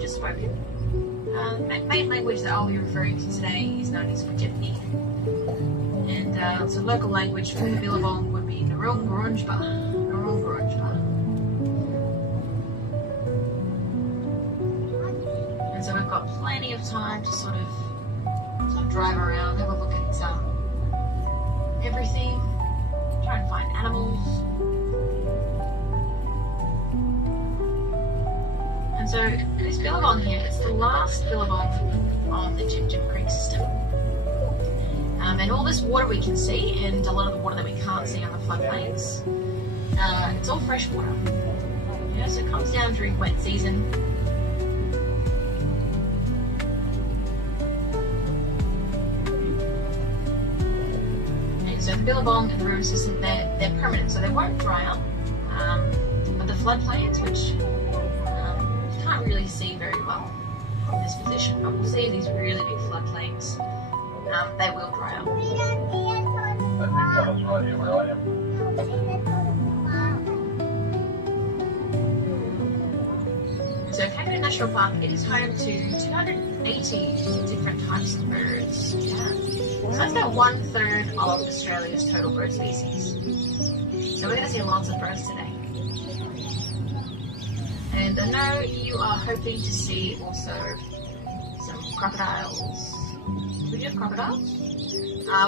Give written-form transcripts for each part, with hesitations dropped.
just spoken. The main language that I'll be referring to today is known as Ojibwe. And so local language for the Billabong would be Narungurunjba. And so we've got plenty of time to sort of drive around, have a look at everything, try and find animals. And so this Billabong here, it's the last Billabong of the Jim Creek system. And all this water we can see, and a lot of the water that we can't see on the floodplains, it's all fresh water. Yeah, so it comes down during wet season. And so the Billabong and the river system, they're permanent, so they won't dry up. But the floodplains, which you can't really see very well from this position, but we'll see these really big floodplains. They will dry up. So Kakadu National Park, it is home to 280 different types of birds. Yeah. So that's about 1/3 of Australia's total bird species. So we're going to see lots of birds today. And I know you are hoping to see also some crocodiles. We do have crocodiles.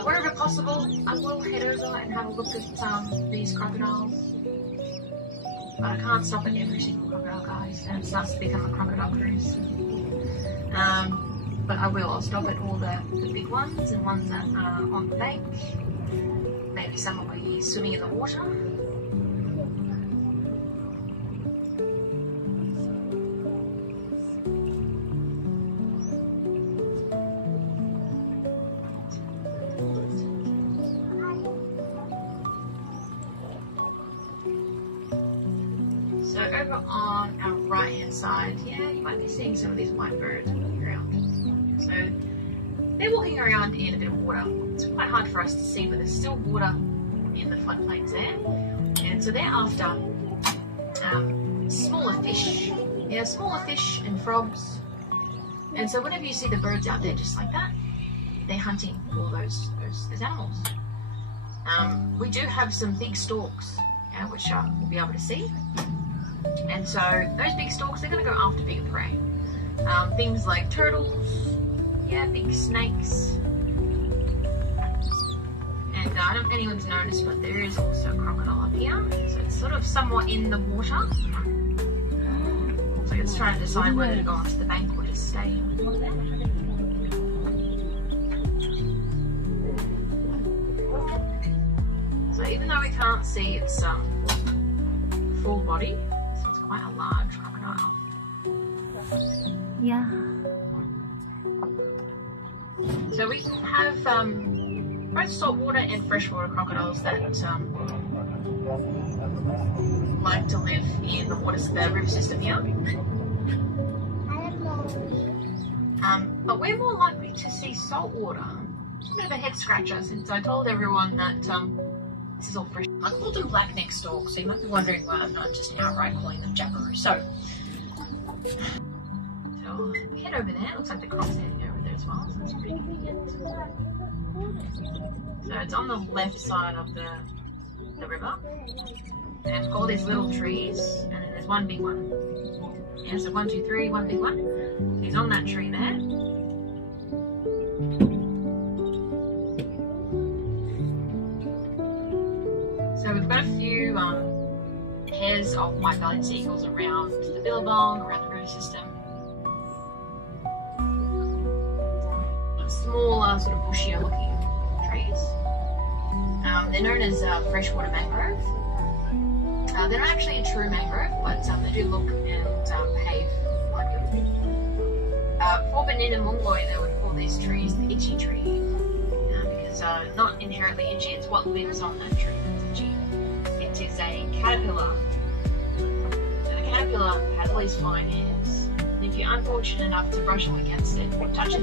Wherever possible, I will head over and have a look at these crocodiles. But I can't stop at every single crocodile, guys, and it starts to become a crocodile cruise. But I'll stop at all the big ones and ones that are on the bank. Maybe some will be swimming in the water. So over on our right hand side, yeah, you might be seeing some of these white birds walking around. So they're walking around in a bit of water. It's quite hard for us to see, but there's still water in the floodplains there. And so they're after smaller fish. Yeah, smaller fish and frogs. And so whenever you see the birds out there just like that, they're hunting for those animals. We do have some big storks, which we'll be able to see. And so those big storks, they're going to go after bigger prey. Things like turtles, yeah, big snakes. And I don't know if anyone's noticed, but there is also a crocodile up here. So it's sort of somewhat in the water. So it's trying to decide whether to go onto the bank or just stay in the water there. So even though we can't see its full body, so it's quite a large crocodile. Yeah. So we have both saltwater and freshwater crocodiles that like to live in the river system here. But we're more likely to see saltwater. It's a bit of a head scratcher since I told everyone that this is all fresh. I called them black-necked storks, so you might be wondering why I'm not just outright calling them jabirus. So we'll head over there. Looks like the croc's heading over there as well, so that's pretty convenient. So it's on the left side of the river, and it's got all these little trees, and then there's one big one. Yeah, so 1, 2, 3, one big one. He's on that tree there. So we've got a few pairs of white-bellied seagulls around the Billabong, around the river system. Smaller, sort of bushier looking trees. They're known as freshwater mangrove. They're not actually a true mangrove, but they do look and behave like them. For Benina Mungoi, they would call these trees the itchy tree, because not inherently itchy, it's what lives on that tree that's itchy. It is a caterpillar. So the caterpillar has all these fine hairs, and if you're unfortunate enough to brush up against it or touch it,